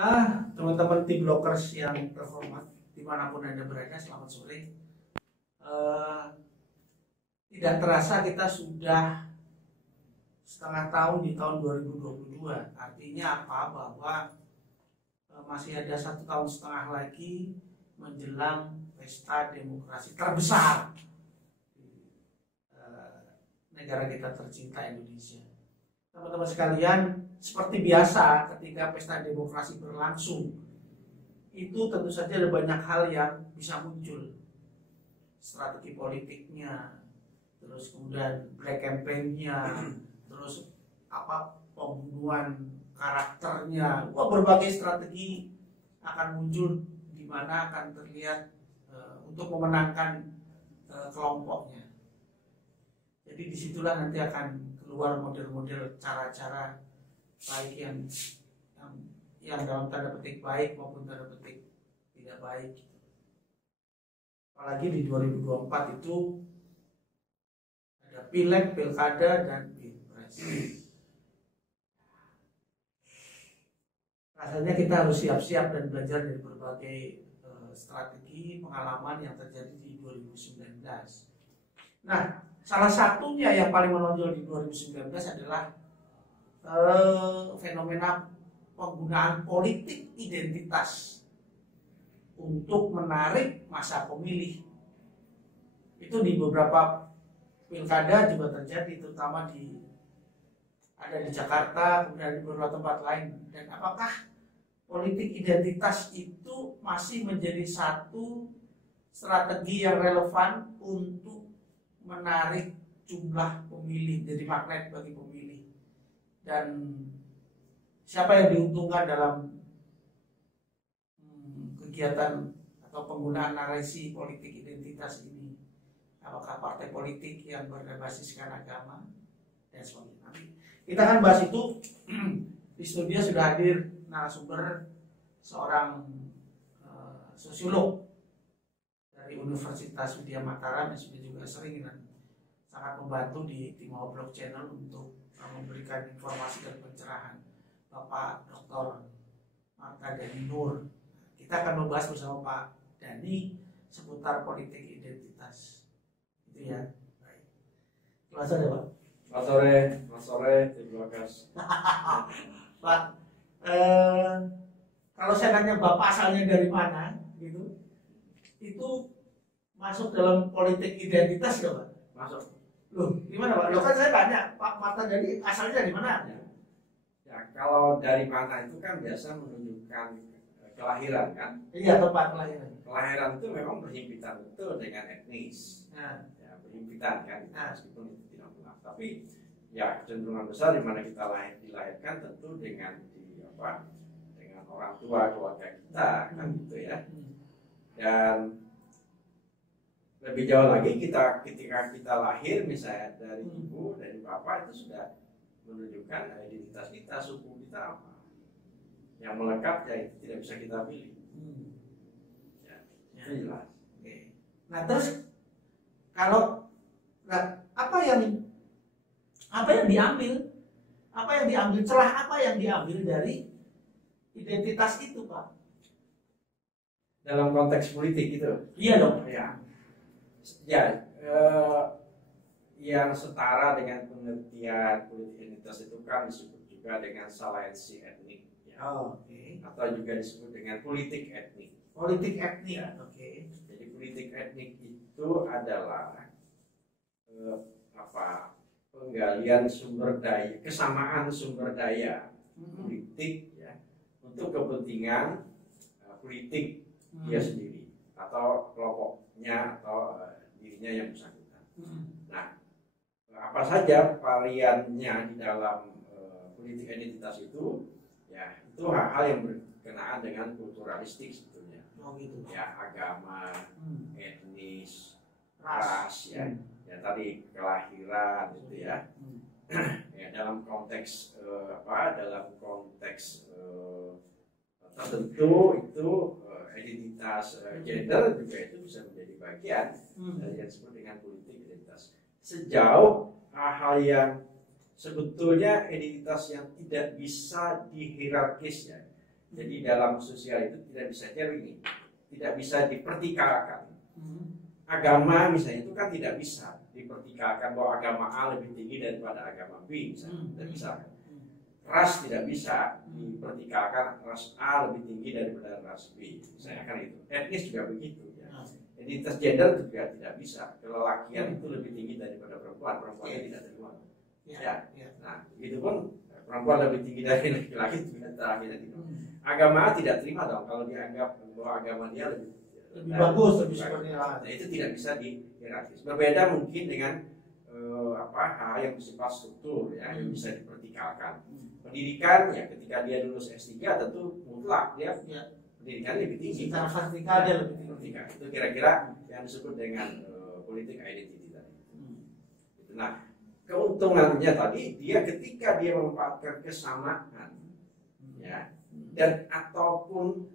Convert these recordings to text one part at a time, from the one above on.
Teman-teman tim blockers yang terhormat, dimanapun Anda berada, selamat sore. Tidak terasa kita sudah setengah tahun di tahun 2022. Artinya apa? Bahwa masih ada 1,5 tahun lagi menjelang pesta demokrasi terbesar di negara kita tercinta Indonesia. Teman-teman sekalian, seperti biasa ketika pesta demokrasi berlangsung, itu tentu saja ada banyak hal yang bisa muncul. Strategi politiknya, terus kemudian black campaign-nya, terus pembunuhan karakternya, berbagai strategi akan muncul di mana akan terlihat untuk memenangkan kelompoknya. Jadi disitulah nanti akan keluar model-model cara-cara baik yang dalam tanda petik baik maupun tanda petik tidak baik. Apalagi di 2024 itu ada pileg, pilkada, dan pilpres. Rasanya kita harus siap-siap dan belajar dari berbagai strategi pengalaman yang terjadi di 2019. Nah, salah satunya yang paling menonjol di 2019 adalah fenomena penggunaan politik identitas untuk menarik masa pemilih. Itu di beberapa pilkada juga terjadi, terutama ada di Jakarta, kemudian di beberapa tempat lain. Dan apakah politik identitas itu masih menjadi satu strategi yang relevan untuk menarik jumlah pemilih, jadi magnet bagi pemilih? Dan siapa yang diuntungkan dalam kegiatan atau penggunaan narasi politik identitas ini? Apakah partai politik yang berbasiskan agama dan sebagainya? Nanti kita akan bahas itu. Di studio sudah hadir narasumber seorang sosiolog dari Universitas Widya Mataram yang sudah juga sering dan sangat membantu di Timau Blog Channel untuk memberikan informasi dan pencerahan, Bapak Dr. Marta Dhani Nur. Kita akan membahas bersama Pak Dhani seputar politik identitas. Itu ya. Baik. Selamat sore, Pak. Selamat sore, terima kasih. Pak, kalau saya tanya Bapak asalnya dari mana, gitu, itu masuk dalam politik identitas ya, Pak? Masuk. Loh, gimana Pak? Loh kan saya tanya, Pak Marta Dhani asalnya dari mana? Ya, kalau dari mana itu kan biasa menunjukkan kelahiran kan? Iya, tempat kelahiran. Kelahiran itu memang berhimpitan betul dengan etnis. Nah, ya, berhimpitan kan, meskipun itu tidak benar. Tapi ya kecenderungan besar di mana kita dilahirkan tentu dengan dengan orang tua keluarga kita kan gitu ya. Dan lebih jauh lagi ketika kita lahir misalnya dari ibu, dari bapak, itu sudah menunjukkan identitas kita, suku kita apa. Yang melekat ya itu tidak bisa kita pilih. Ya, itu jelas. Oke. Nah terus kalau apa yang diambil celah apa yang diambil dari identitas itu, Pak? Dalam konteks politik itu? Iya dong. Ya, yang setara dengan pengertian politik identitas itu kan disebut juga dengan saliensi etnik, ya. Atau juga disebut dengan politik etnik. Politik etnik, ya. Oke. Jadi politik etnik itu adalah penggalian sumber daya, kesamaan sumber daya politik ya untuk kepentingan politik dia sendiri atau kelompoknya atau dirinya yang bersangkutan. Nah, apa saja variannya di dalam politik identitas itu, ya itu hal-hal yang berkenaan dengan kulturalistik sebetulnya. Oh gitu. Ya, agama, etnis, ras, ya tadi kelahiran gitu ya. Ya dalam konteks tertentu itu identitas gender juga itu bisa menjadi bagian dari yang disebut dengan politik identitas. Sejauh hal-hal yang sebetulnya identitas yang tidak bisa dihierarkis ya, Jadi dalam sosial itu tidak bisa ini, tidak bisa dipertikaikan. Agama misalnya itu kan tidak bisa dipertikaikan bahwa agama A lebih tinggi daripada agama B, misalnya. Tidak bisa. Ras tidak bisa dipertikaikan, ras A lebih tinggi daripada ras B, misalnya kan itu. Etnis juga begitu. Identitas gender juga tidak bisa. Kelelakian itu lebih tinggi daripada perempuan, perempuannya tidak terima. Nah, begitu pun perempuan lebih tinggi dari laki-laki juga terakhirnya tidak. Agama tidak terima dong kalau dianggap bahwa agama dia lebih bagus, lebih superior. Nah, itu tidak bisa dihierarkis. Berbeda mungkin dengan hal yang bersifat struktur ya, yang bisa dipertikaikan. Pendidikan ya ketika dia lulus S3 tentu mutlak dia pendidikan lebih tinggi. Secara vertikal dia lebih tinggi. Itu kira-kira yang disebut dengan politik identity tadi. Nah, keuntungannya tadi dia ketika dia memanfaatkan kesamaan ya dan ataupun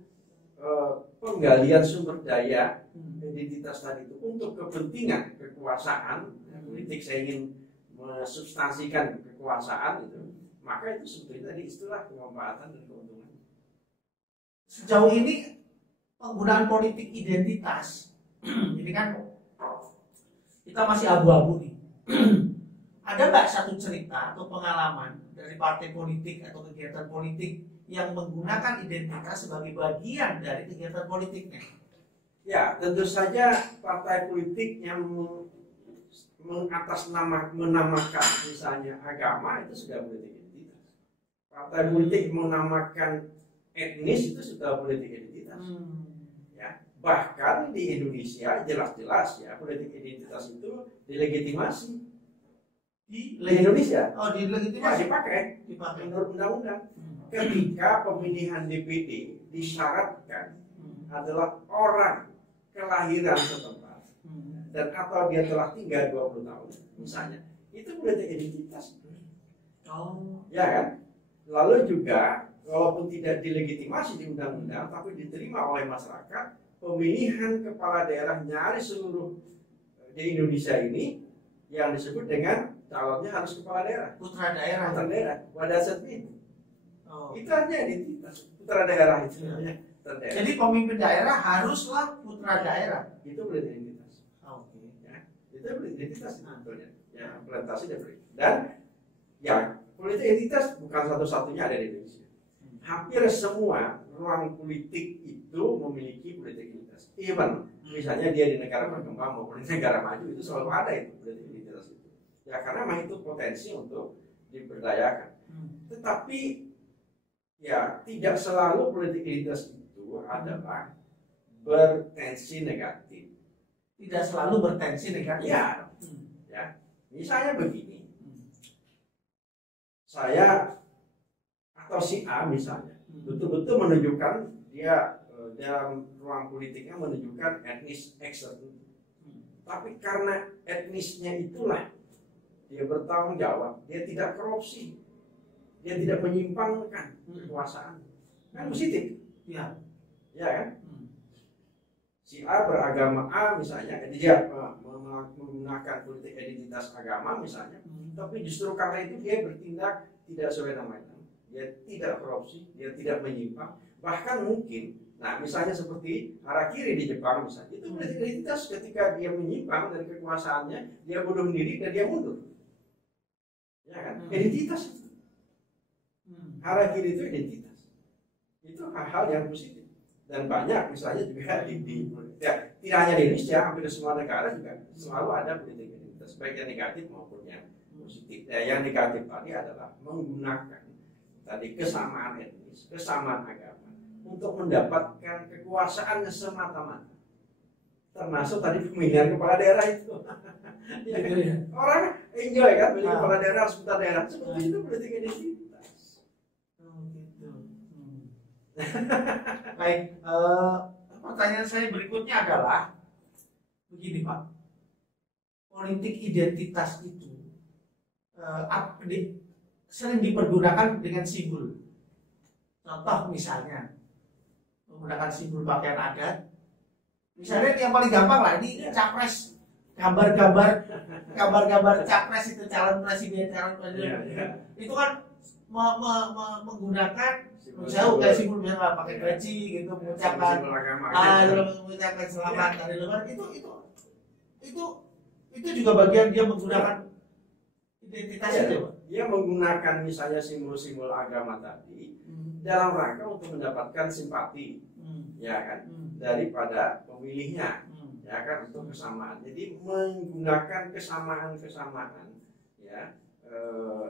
penggalian sumber daya identitas tadi itu untuk kepentingan kekuasaan politik, saya ingin mensubstansikan kekuasaan itu, maka itu sebetulnya tadi istilah pemanfaatan dan keuntungan. Sejauh ini penggunaan politik identitas ini kan kita masih abu-abu nih. Ada nggak satu cerita atau pengalaman dari partai politik atau kegiatan politik yang menggunakan identitas sebagai bagian dari kegiatan politiknya? Ya, tentu saja partai politik yang menamakan misalnya agama itu sudah politik identitas. Partai politik menamakan etnis itu sudah politik identitas. Ya, bahkan di Indonesia jelas-jelas ya politik identitas itu dilegitimasi di Indonesia. Oh, dilegitimasi. Dipakai menurut undang-undang. Ketika pemilihan DPD disyaratkan adalah orang kelahiran setempat dan atau dia telah tinggal 20 tahun misalnya, itu politik identitas. Ya kan? Lalu juga walaupun tidak dilegitimasi di undang-undang tapi diterima oleh masyarakat, pemilihan kepala daerah nyaris seluruh di Indonesia ini yang disebut dengan calonnya harus kepala daerah, putra daerah. Pada saat itu. Itu hanya identitas putra daerah itu. Jadi pemimpin daerah haruslah putra daerah. Itu politik identitas. Ya, itu politik identitas sebetulnya. Ya, implementasi dan ya politik identitas bukan satu-satunya ada di Indonesia. Hampir semua ruang politik itu memiliki politik identitas. Even misalnya dia di negara berkembang maupun di negara maju itu selalu ada itu politik identitas itu. Ya karena memang itu potensi untuk diberdayakan. Tetapi ya tidak selalu politik identitas itu adalah bertensi negatif. Tidak selalu bertensi negatif. Ya. Misalnya begini. Saya atau si A misalnya betul-betul menunjukkan dia dalam ruang politiknya menunjukkan etnis X tertentu. Tapi karena etnisnya itulah dia bertanggung jawab, dia tidak korupsi, dia tidak menyimpangkan kekuasaan, kan positif, ya kan? Si A beragama A misalnya, dia menggunakan politik identitas agama misalnya, tapi justru karena itu dia bertindak tidak sesuai namanya, dia tidak korupsi, dia tidak menyimpang, bahkan mungkin, nah misalnya seperti harakiri di Jepang misalnya, itu politik identitas ketika dia menyimpang dari kekuasaannya, dia bunuh diri dan dia mundur, ya kan? Identitas itu. Harakiri itu identitas. Itu hal-hal yang positif. Dan banyak misalnya juga tidak hanya di Indonesia, hampir semua negara juga selalu ada politik identitas, baik yang negatif maupun yang positif. Yang negatif tadi adalah menggunakan tadi kesamaan etnis, kesamaan agama untuk mendapatkan kekuasaan semata-mata. Termasuk tadi pemilihan kepala daerah itu. Orang enjoy kan, pilih kepala daerah, harus putra daerah. Sebetulnya itu politik identitas. Baik, pertanyaan saya berikutnya adalah begini Pak, politik identitas itu sering dipergunakan dengan simbol. Contoh misalnya menggunakan simbol pakaian adat. Misalnya yang paling gampang lah, ini capres, gambar-gambar capres itu calon presiden. Itu kan menggunakan jauh kayak simbol misalnya pakai gaji gitu, mengucapkan mengucapkan selamat hari lebaran, itu juga bagian dia menggunakan identitas itu. Dia menggunakan misalnya simbol-simbol agama tadi dalam rangka untuk mendapatkan simpati, ya kan, daripada pemilihnya, ya kan, untuk kesamaan. Jadi menggunakan kesamaan, ya,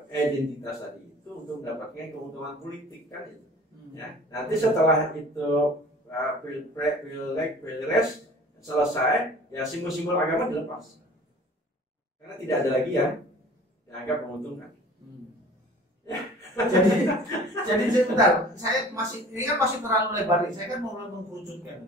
identitas tadi itu untuk mendapatkan keuntungan politik kan itu. Ya. Nanti setelah itu pilpres selesai, ya simbol-simbol agama dilepas karena tidak ada lagi yang dianggap menguntungkan. Jadi sebentar, ini kan masih terlalu lebar, saya kan mau mengkerucutkan.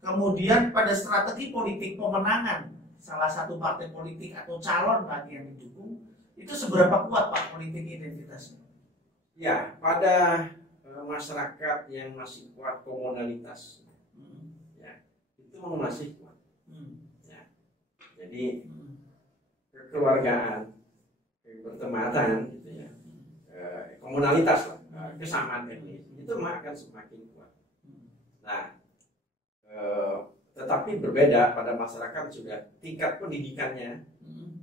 Kemudian pada strategi politik pemenangan salah satu partai politik atau calon bagi yang didukung, itu seberapa kuat Pak politik identitasnya? Ya, pada masyarakat yang masih kuat komunalitas, ya, itu masih kuat. Ya. Jadi kekeluargaan, pertemanan, gitu ya, komunalitas lah, kesamaan etnis itu akan semakin kuat. Nah, tetapi berbeda pada masyarakat sudah tingkat pendidikannya,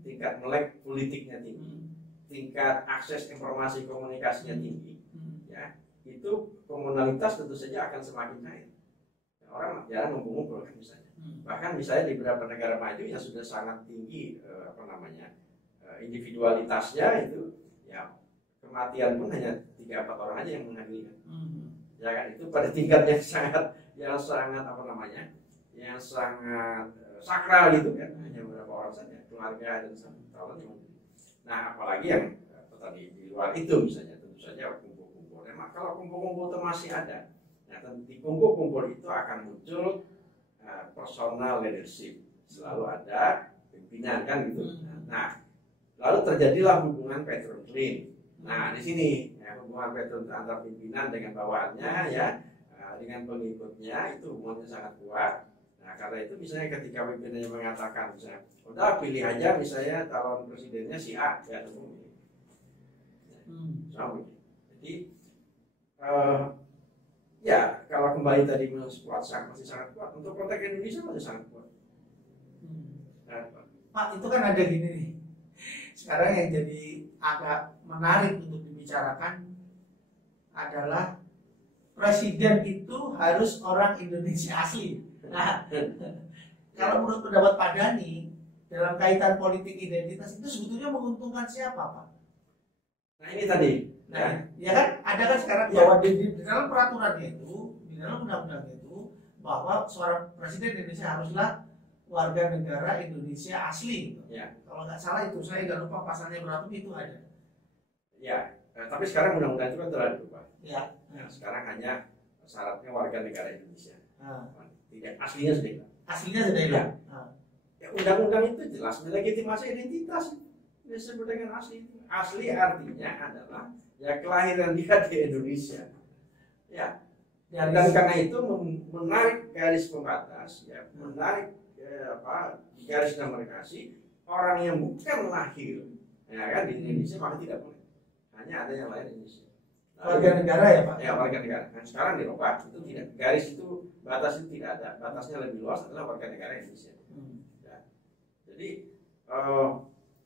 tingkat melek politiknya tinggi, tingkat akses informasi komunikasinya tinggi, ya, itu komunalitas tentu saja akan semakin naik. Orang jarang ngumpul-ngumpul kan misalnya. Bahkan misalnya di beberapa negara maju yang sudah sangat tinggi individualitasnya itu, ya kematian pun hanya 3-4 orang aja yang menghadiri. Ya kan, itu pada tingkat yang sangat yang sangat sakral gitu kan, hanya beberapa orang saja, keluarga dan calon yang. Nah, apalagi yang tadi di luar itu misalnya, tentu saja kumpul-kumpul. Nah, kalau kumpul-kumpul itu masih ada, nah di kumpul-kumpul itu akan muncul personal leadership, selalu ada pimpinan kan gitu. Nah, lalu terjadilah hubungan patron-client. Nah, di sini ya, hubungan patron antara pimpinan dengan bawahannya, ya, dengan pengikutnya itu hubungannya sangat kuat. Nah, karena itu misalnya ketika pimpinannya mengatakan misalnya, udah pilih aja misalnya calon presidennya si A, ya tentu. Jadi ya kalau kembali tadi masih sangat kuat untuk konteks Indonesia masih sangat kuat. Pak, itu kan ada gini nih. Sekarang yang jadi agak menarik untuk dibicarakan adalah presiden itu harus orang Indonesia asli. Nah, kalau menurut pendapat Pak Dhani dalam kaitan politik identitas itu sebetulnya menguntungkan siapa, Pak? Nah, ini tadi. Nah, ya kan ada kan sekarang bahwa di dalam peraturannya itu, di dalam undang-undangnya itu bahwa seorang presiden Indonesia haruslah warga negara Indonesia asli. Ya. Kalau nggak salah itu, saya nggak lupa pasalnya berapa itu ada. Ya, tapi sekarang undang-undang itu kan telah berubah. Ya. Nah, sekarang hanya syaratnya warga negara Indonesia. Tidak, aslinya sudah hilang. Aslinya sudah hilang. Ya, undang-undang itu jelas melegitimasi identitas. Disebut dengan asli. Asli artinya adalah ya kelahiran dia di Indonesia. Ya. Dan karena itu menarik garis pembatas, ya, menarik garis demarkasi orang yang bukan lahir, ya kan, di Indonesia maka tidak boleh. Hanya ada yang lahir di Indonesia. Warga negara ya Pak? Ya, warga negara. Nah, sekarang dirubah itu tidak, garis itu, batas itu tidak ada. Batasnya lebih luas adalah warga negara Indonesia. Ya. Jadi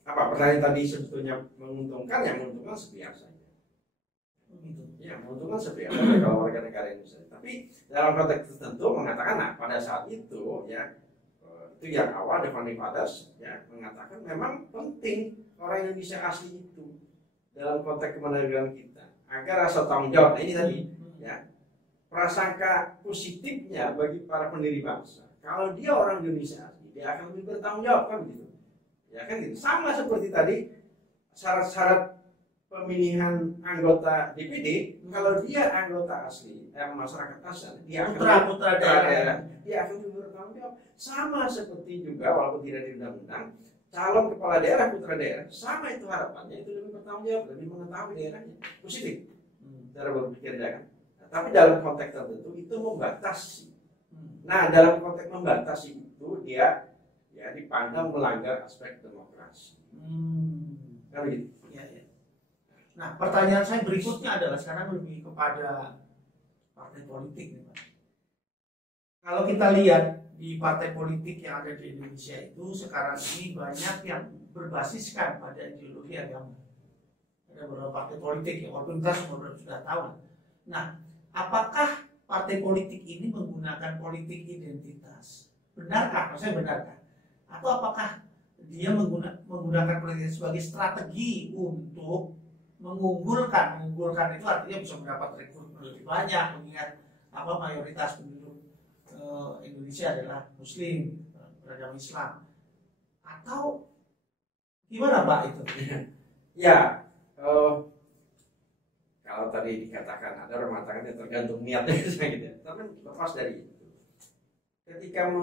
pertanyaan tadi sebetulnya menguntungkan, yang menguntungkan sepihak saja. Ya, menguntungkan sepihak saja kalau warga negara Indonesia. Tapi dalam konteks tertentu mengatakan, nah pada saat itu ya itu yang awal Devani Fadas ya mengatakan memang penting orang Indonesia asli itu dalam konteks kemerdekaan kita agar rasa tanggung jawab. Nah, ini tadi ya prasangka positifnya bagi para pendiri bangsa, kalau dia orang Indonesia asli dia akan lebih bertanggung jawab kan gitu ya kan gitu. Sama seperti tadi syarat-syarat pemilihan anggota DPD, kalau dia anggota asli masyarakat asal, dia akan putra daerah, dia akan lebih bertanggung jawab. Sama seperti juga walaupun tidak di undang-undang, calon kepala daerah, putra daerah, sama itu harapannya, itu lebih bertanggung jawab, lebih mengetahui daerahnya, positif cara berpikir dia kan. Nah, tapi dalam konteks tertentu itu membatasi. Nah, dalam konteks membatasi itu dia ya dipandang melanggar aspek demokrasi. Kan begitu. Ya, ya. Nah, pertanyaan saya berikutnya adalah sekarang lebih kepada partai politik nih, Pak. Kalau kita lihat di partai politik yang ada di Indonesia itu sekarang ini banyak yang berbasiskan pada ideologi agama. Ada beberapa partai politik yang walaupun kita sudah tahu. Nah, apakah partai politik ini menggunakan politik identitas? Benarkah? Maksudnya benarkah? Atau apakah dia menggunakan politik sebagai strategi untuk mengunggulkan itu artinya bisa mendapat rekrut lebih banyak, mengingat mayoritas penduduk Indonesia adalah Muslim, beragama Islam, atau gimana Pak itu? Ya, kalau tadi dikatakan ada orang mengatakan tergantung niatnya gitu ya. Tapi lepas dari itu, ketika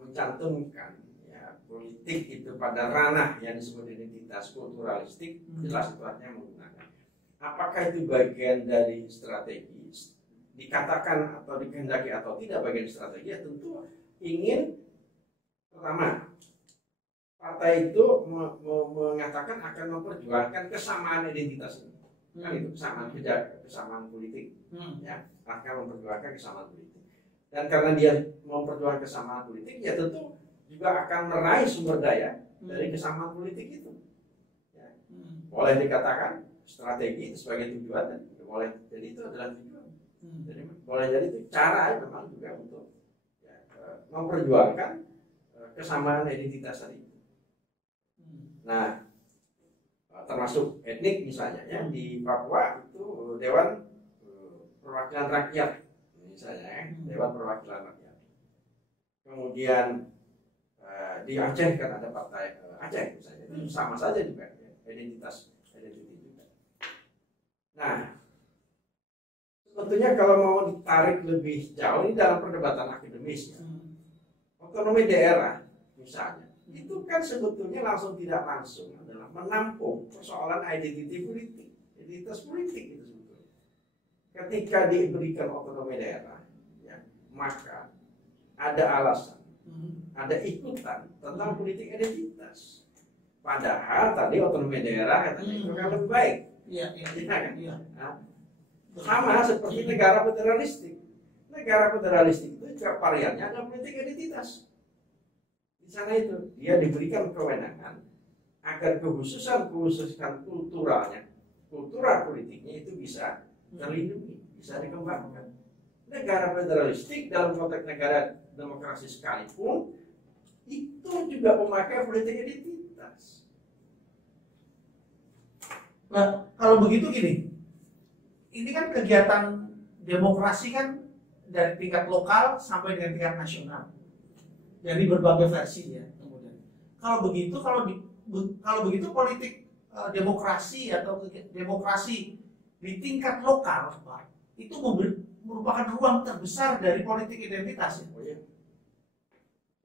mencantumkan ya politik itu pada ranah yang disebut identitas kulturalistik, jelas itu artinya menggunakan. Apakah itu bagian dari strategi? Dikatakan atau dikehendaki atau tidak bagian strategi, ya tentu ingin pertama partai itu mengatakan akan memperjuangkan kesamaan identitas ini. Kan itu kesamaan politik, ya akan memperjuangkan kesamaan politik. Dan karena dia memperjuangkan kesamaan politik, ya tentu juga akan meraih sumber daya dari kesamaan politik itu. Ya. Boleh dikatakan strategi itu sebagai tujuan, dan boleh jadi itu adalah tujuan. Jadi boleh jadi itu cara memang juga untuk ya, memperjuangkan kesamaan identitas tadi. Nah, termasuk etnik misalnya ya, di Papua itu Dewan Perwakilan Rakyat misalnya ya, Dewan Perwakilan Rakyat. Kemudian di Aceh kan ada partai Aceh misalnya, itu sama saja juga ya, identitas juga. Nah, sebetulnya kalau mau ditarik lebih jauh ini dalam perdebatan akademis ya, otonomi daerah misalnya, itu kan sebetulnya langsung tidak langsung adalah menampung persoalan identitas politik itu sebetulnya. Ketika diberikan otonomi daerah, ya, maka ada alasan, ada ikutan tentang politik identitas. Padahal tadi otonomi daerah katanya itu kan lebih baik. Iya kan? Iya. Nah, sama seperti negara federalistik. Negara federalistik itu juga variannya ada politik identitas. Di sana itu dia diberikan kewenangan agar kekhususan kulturalnya, kultural politiknya itu bisa terlindungi, bisa dikembangkan. Negara federalistik dalam konteks negara demokrasi sekalipun itu juga memakai politik identitas. Nah, kalau begitu gini, ini kan kegiatan demokrasi kan dari tingkat lokal sampai dengan tingkat nasional, dari berbagai versi ya. Kemudian, kalau begitu politik demokrasi atau demokrasi di tingkat lokal, Pak, itu merupakan ruang terbesar dari politik identitas ya. Oh, ya.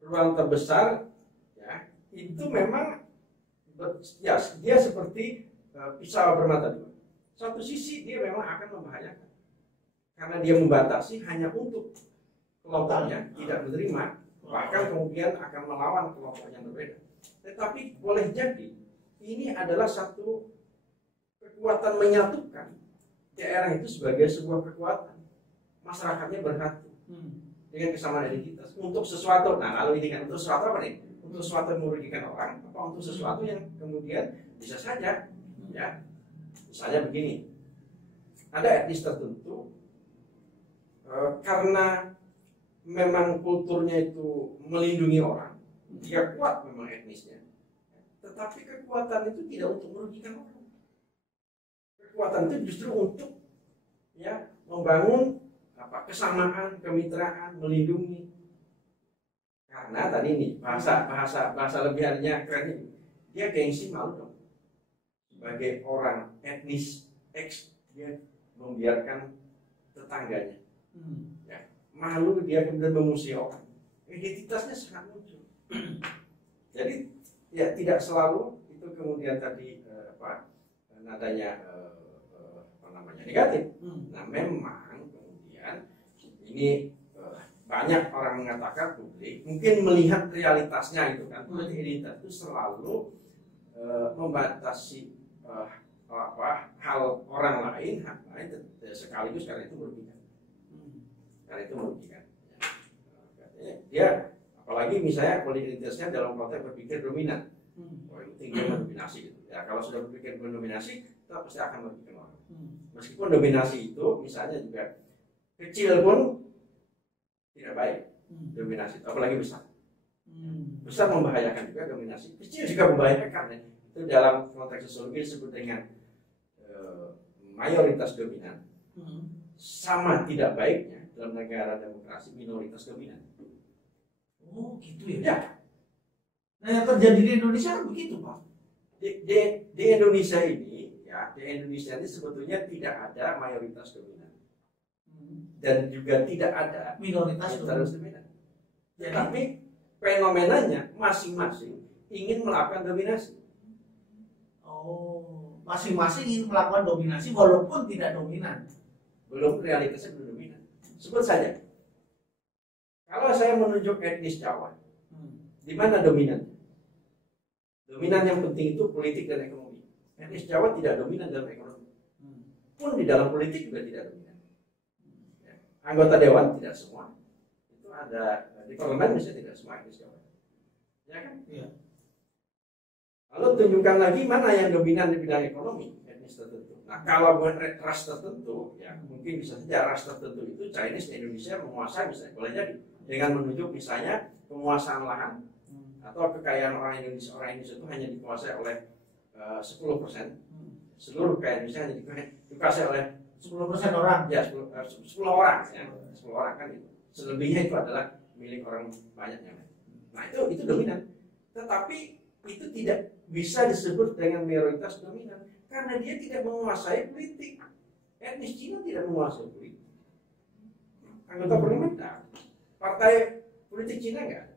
Ruang terbesar, ya, itu memang ya dia seperti pisau bermata dua. Satu sisi dia memang akan membahayakan karena dia membatasi hanya untuk kelompoknya, tidak menerima, bahkan kemudian akan melawan kelompok yang berbeda. Tetapi boleh jadi ini adalah satu kekuatan menyatukan daerah itu sebagai sebuah kekuatan. Masyarakatnya bersatu dengan kesamaan identitas untuk sesuatu. Nah, lalu ini kan untuk sesuatu apa nih? Untuk sesuatu yang merugikan orang, apa untuk sesuatu yang kemudian bisa saja, ya, misalnya begini, ada etnis tertentu karena memang kulturnya itu melindungi orang, dia kuat memang etnisnya, tetapi kekuatan itu tidak untuk merugikan orang. Kekuatan itu justru untuk ya membangun kesamaan, kemitraan, melindungi. Karena tadi ini bahasa lebihannya keren ini, dia gengsi, malu dong. Sebagai orang etnis X, dia membiarkan tetangganya. Ya, malu dia kemudian memusuhi orang. Identitasnya sangat muncul. Jadi ya tidak selalu itu kemudian tadi nadanya negatif. Nah, memang kemudian ini banyak orang mengatakan publik mungkin melihat realitasnya itu kan, politik identitas itu selalu membatasi hal orang lain, hak lain sekaligus karena itu merugikan. Karena itu merugikan. Dia apalagi misalnya politik-identitasnya dalam konteks berpikir dominan. Oh, yang penting dia mendominasi gitu. Ya kalau sudah berpikir mendominasi, itu pasti akan merugikan orang. Meskipun dominasi itu misalnya juga kecil pun tidak baik. Dominasi itu apalagi besar. Besar membahayakan juga, dominasi kecil juga membahayakan. Ya. Itu dalam konteks sosiologi disebut dengan mayoritas dominan. Sama tidak baiknya dalam negara demokrasi minoritas dominan. Oh gitu ya? Ya. Nah yang terjadi di Indonesia kan begitu Pak. Di Indonesia ini, ya di Indonesia ini sebetulnya tidak ada mayoritas dominan dan juga tidak ada minoritas dominan. Tapi fenomenanya masing-masing ingin melakukan dominasi. Oh, masing-masing ingin melakukan dominasi walaupun tidak dominan. Belum realitasnya belum dominan. Sebut saja. Kalau saya menunjuk etnis Jawa, di mana dominan? Dominan yang penting itu politik dan ekonomi. Etnis Jawa tidak dominan dalam ekonomi. Pun di dalam politik juga tidak dominan. Ya. Anggota dewan tidak semua. Itu ada di parlemen misalnya tidak semua etnis Jawa. Ya kan? Iya. Lalu tunjukkan lagi mana yang dominan di bidang ekonomi, etnis tertentu. Nah, kalau buat ras tertentu, ya mungkin bisa saja ras tertentu itu Chinese di Indonesia menguasai misalnya, boleh jadi dengan menunjuk misalnya penguasaan lahan atau kekayaan orang Indonesia itu hanya dikuasai oleh 10%. Seluruh kekayaan Indonesia hanya dikuasai oleh 10% orang. Ya, 10 orang ya. 10 orang kan itu. Selebihnya itu adalah milik orang banyak yang lain. Nah, itu dominan. Tetapi itu tidak bisa disebut dengan mayoritas dominan karena dia tidak menguasai politik. Etnis Cina tidak menguasai politik. Anggota parlemen partai politik Cina enggak.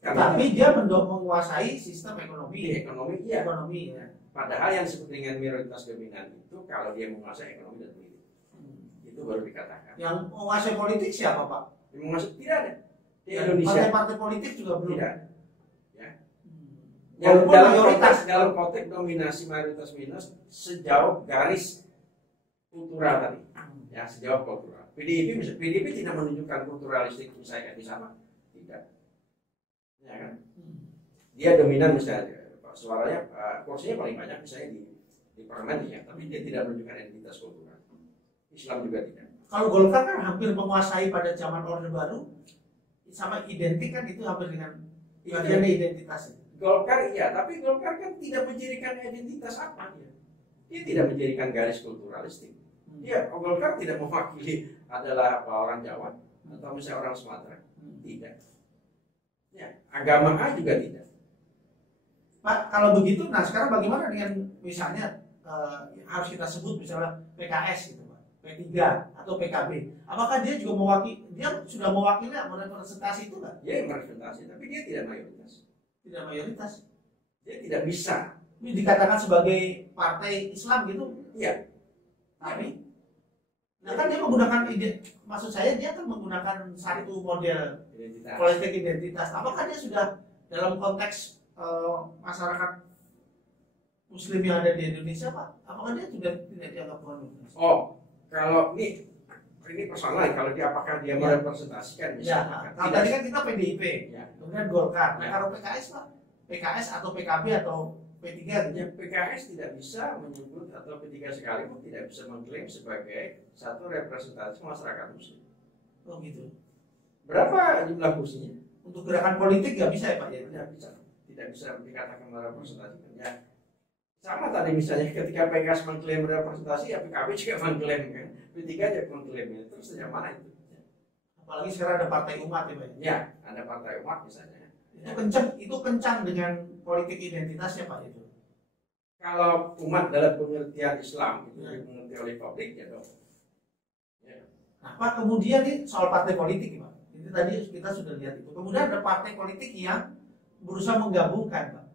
Tapi dia menguasai sistem ekonomi. Iya. Ekonomi ya. Padahal yang disebut dengan mayoritas dominan itu kalau dia menguasai ekonomi dan politik. Itu baru dikatakan. Yang menguasai politik siapa Pak? Yang menguasai tidak ada. Di Indonesia partai-partai politik juga belum. Tidak. Ya. Yang dalam konteks dominasi mayoritas minus sejauh garis kultural tadi. Ya, sejauh kultural. PDIP tidak menunjukkan kulturalistik misalnya di sana. Tidak. Ya kan? Dia dominan misalnya suaranya kursinya paling banyak misalnya di parlemen ya, tapi dia tidak menunjukkan identitas kultural. Islam juga tidak. Kalau Golkar kan hampir menguasai pada zaman Orde Baru, sama identik kan itu hampir dengan bagian identitas. Golkar iya, tapi Golkar kan tidak menjadikan identitas apa dia. Dia tidak menjadikan garis kulturalistik. Dia Golkar tidak mewakili adalah orang Jawa atau misalnya orang Sumatera. Tidak. Ya, agama A juga tidak. Pak, kalau begitu, nah sekarang bagaimana dengan misalnya harus kita sebut misalnya PKS gitu Pak, P3 atau PKB, apakah dia juga mewakili, dia sudah mewakili merepresentasi itu kan? Dia merepresentasi, tapi dia tidak mayoritas. Tidak mayoritas. Dia tidak bisa. Ini dikatakan sebagai partai Islam gitu? Iya. Tapi, nah kan dia menggunakan maksud saya dia kan menggunakan satu model identitas. Politik identitas. Apakah dia sudah dalam konteks masyarakat Muslim yang ada di Indonesia Pak? Apakah dia sudah tidak dianggap Muslim? Oh, kalau ini personal, kalau dia apakah dia merepresentasikan misalnya? Ya, tadi kan kita PDIP, ya. Kemudian Golkar. Nah kalau PKS Pak, PKS atau PKB atau P3 gitu. Ya, PKS tidak bisa menyebut atau P3 sekalipun tidak bisa mengklaim sebagai satu representasi masyarakat Muslim. Oh gitu. Berapa jumlah kursinya? Untuk gerakan politik nggak bisa ya Pak ya? Tidak bisa dikatakan merepresentasikan. Ya, sama tadi misalnya ketika PKS mengklaim representasi, ya PKB juga mengklaim kan, P3 juga mengklaimnya. Terus yang mana itu? Apalagi sekarang ada partai umat ya Pak? Ya, ada partai umat misalnya. Itu kencang dengan politik identitasnya Pak itu. Kalau umat dalam pengertian Islam itu dimengerti oleh publik ya dong. Ya. Nah Pak, kemudian nih soal partai politik Pak. Itu tadi kita sudah lihat itu. Kemudian ada partai politik yang berusaha menggabungkan Pak.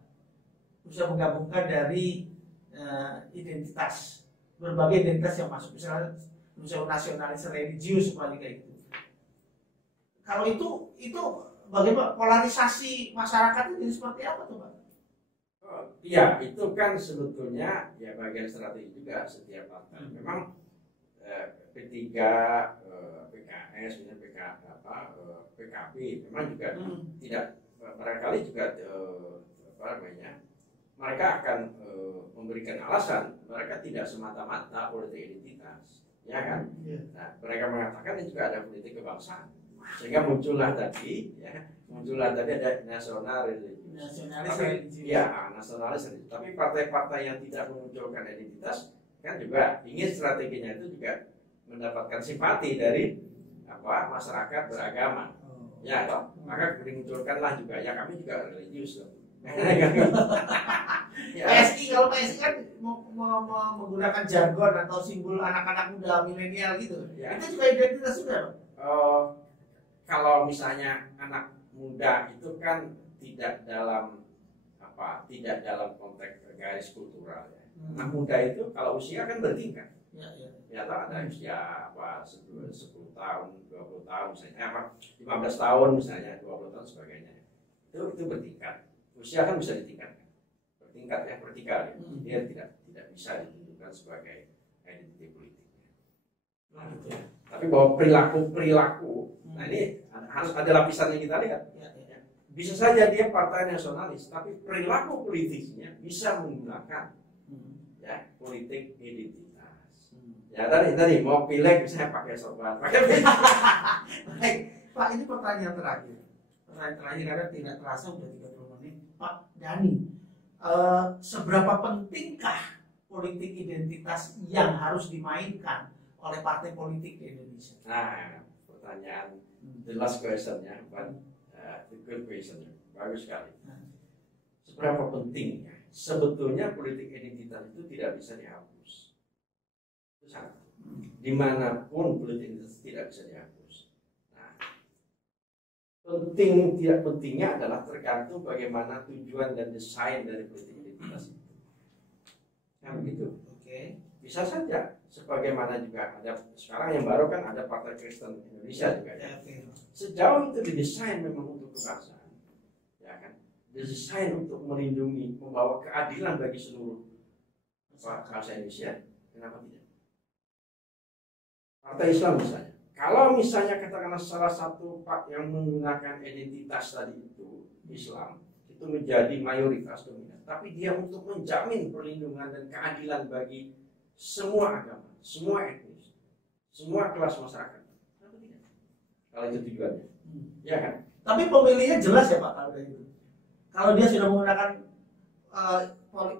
Berusaha menggabungkan dari identitas, berbagai identitas yang masuk, misalnya nasionalis, religius, seperti kayak gitu. Kalau itu bagaimana polarisasi masyarakat ini seperti apa tuh Pak? Oh, iya, itu kan sebetulnya ya bagian strategi juga setiap partai. Memang P3, PKS, misalnya PKB, memang juga tidak barangkali juga apa namanya, mereka akan memberikan alasan mereka tidak semata-mata politik identitas, ya kan? Nah, mereka mengatakan ini juga ada politik kebangsaan, sehingga muncullah tadi ada nasional religius. Ya, nasionalis religius. Tapi partai-partai yang tidak memunculkan identitas kan juga ingin strateginya itu juga mendapatkan simpati dari masyarakat beragama. Ya, toh? Maka dimunculkanlah juga ya kami juga religius loh. Ya. Kalau PSI kan menggunakan jargon atau simbol anak-anak muda milenial gitu. Ya. Itu juga identitas juga, Pak. Kalau misalnya anak muda itu kan tidak dalam konteks garis kultural ya. Anak muda itu kalau usia kan bertingkat. Ya tahu ada usia 10 tahun, 20 tahun misalnya, 15 tahun misalnya, 20 tahun sebagainya. Itu bertingkat. Usia kan bisa ditingkatkan. Bertingkat ya, vertikal ya. Dia tidak bisa ditentukan sebagai identitas politiknya. Nah, gitu ya. Tapi bahwa perilaku, nah ini harus ada lapisan yang kita lihat. Bisa saja dia partai nasionalis, tapi perilaku politiknya bisa menggunakan ya politik identitas. Ya tadi mau pilek saya pakai sorban, pakai pilek. Baik, Pak, ini pertanyaan terakhir. Pertanyaan terakhir karena tidak terasa sudah 30 menit. Pak Dhani, seberapa pentingkah politik identitas yang harus dimainkan oleh partai politik di Indonesia? Nah, pertanyaan the last question ya, the good question, bagus sekali. Seberapa pentingnya? Sebetulnya politik identitas itu tidak bisa dihapus. Itu satu. Dimanapun politik identitas tidak bisa dihapus. Nah, penting tidak pentingnya adalah tergantung bagaimana tujuan dan desain dari politik identitas itu. Nah begitu. Oke. Bisa saja. Sebagaimana juga ada sekarang yang baru kan ada Partai Kristen Indonesia juga ya. Sejauh itu didesain memang untuk kebangsaan, ya kan? Didesain untuk melindungi, membawa keadilan bagi seluruh bangsa Indonesia. Kenapa tidak? Partai Islam misalnya. Kalau misalnya katakanlah salah satu part yang menggunakan identitas tadi itu Islam, itu menjadi mayoritas dominan, tapi dia untuk menjamin perlindungan dan keadilan bagi semua agama, semua etnis, semua kelas masyarakat. Kenapa tidak? Kalau itu tujuannya, ya kan? Tapi pemilihnya jelas ya Pak kalau itu. Kalau dia sudah menggunakan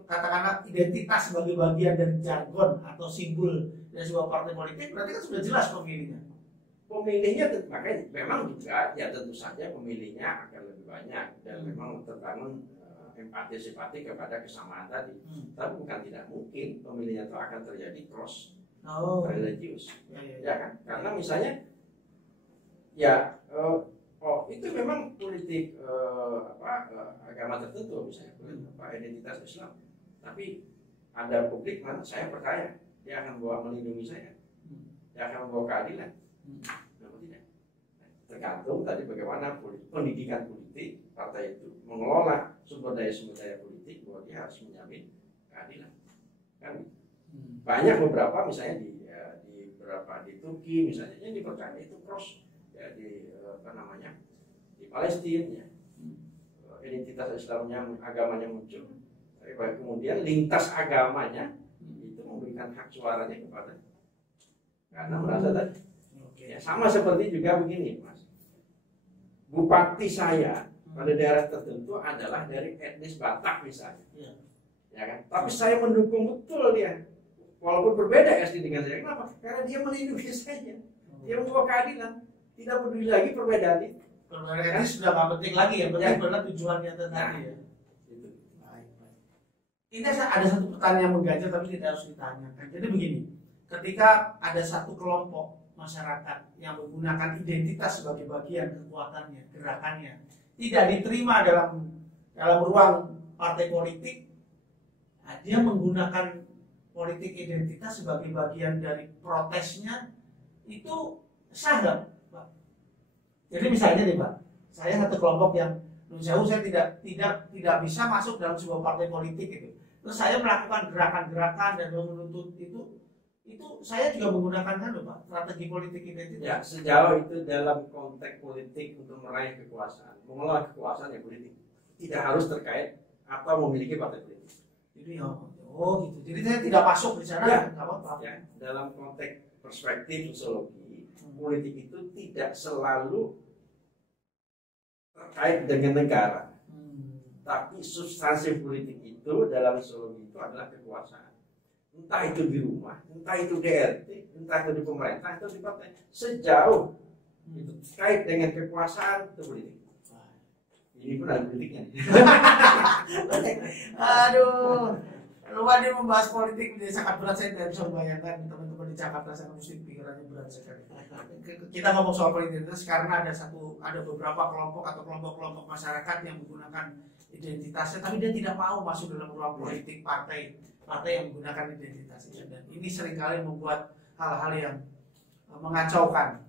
katakanlah identitas sebagai bagian dari jargon atau simbol dari sebuah partai politik, berarti kan sudah jelas pemilihnya. Pemilihnya makanya memang juga ya tentu saja pemilihnya akan lebih banyak dan memang terbangun empati simpati kepada kesamaan tadi. Tapi bukan tidak mungkin pemilihnya itu akan terjadi cross religius, ya kan? Karena misalnya ya itu memang politik agama tertentu misalnya identitas Islam. Tapi ada publik mana saya percaya dia akan melindungi saya, dia akan membawa keadilan. Kenapa tidak? Tergantung tadi bagaimana pendidikan politik partai itu mengelola sumber daya politik bahwa dia harus menjamin keadilan. Kan banyak beberapa misalnya di Turki misalnya yang dipercaya itu cross ya di di Palestina ya. Identitas Islamnya agamanya muncul, tapi kemudian lintas agamanya itu memberikan hak suaranya kepada karena merasa tadi ya, sama seperti juga begini Mas, bupati saya pada daerah tertentu adalah dari etnis Batak misalnya, ya kan? Tapi saya mendukung betul dia, walaupun berbeda etnis dengan saya. Kenapa? Karena dia melindungi saya, dia membawa keadilan, tidak peduli lagi perbedaan itu. Perbedaan etnis sudah nggak penting lagi ya, penting adalah tujuannya tadi ya. Ini ada satu pertanyaan yang mengganjal tapi tidak harus ditanyakan. Jadi begini, ketika ada satu kelompok masyarakat yang menggunakan identitas sebagai bagian kekuatannya, gerakannya, tidak diterima dalam ruang partai politik, nah, dia menggunakan politik identitas sebagai bagian dari protesnya, itu sah nggak, Pak? Jadi misalnya nih Pak, saya satu kelompok yang Nun sewu, saya tidak bisa masuk dalam sebuah partai politik gitu. Terus saya melakukan gerakan-gerakan dan menuntut itu saya juga menggunakan kan Pak, strategi politik identitas. Ya, sejauh itu dalam konteks politik untuk meraih kekuasaan, mengelola kekuasaan yang politik, tidak harus terkait atau memiliki partai politik. Jadi oh gitu. Jadi saya tidak masuk di sana, Ya, nggak apa-apa. Ya, dalam konteks perspektif sosiologi, politik itu tidak selalu terkait dengan negara. Tapi substansi politik itu dalam sosiologi itu adalah kekuasaan. Entah itu di rumah, entah itu di RT, entah itu di pemerintah, atau di partai. Sejauh itu terkait dengan kekuasaan itu politik. Ini pun ada politiknya. Aduh, luar dia membahas politik menjadi sangat berat. Saya tidak bisa membayangkan teman-teman di Jakarta sana mesti pikirannya berat sekali. Kita ngomong soal politik karena ada beberapa kelompok atau kelompok-kelompok masyarakat yang menggunakan identitasnya, tapi dia tidak mau masuk dalam ruang politik partai yang menggunakan identitasnya, dan ini seringkali membuat hal-hal yang mengacaukan.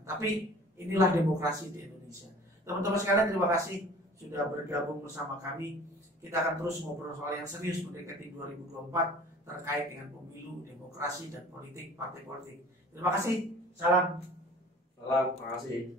Tapi inilah demokrasi di Indonesia. Teman-teman sekalian, terima kasih sudah bergabung bersama kami. Kita akan terus ngobrol soal yang serius mendekati 2024 terkait dengan pemilu, demokrasi, dan politik, partai politik. Terima kasih. Salam. Salam, terima kasih.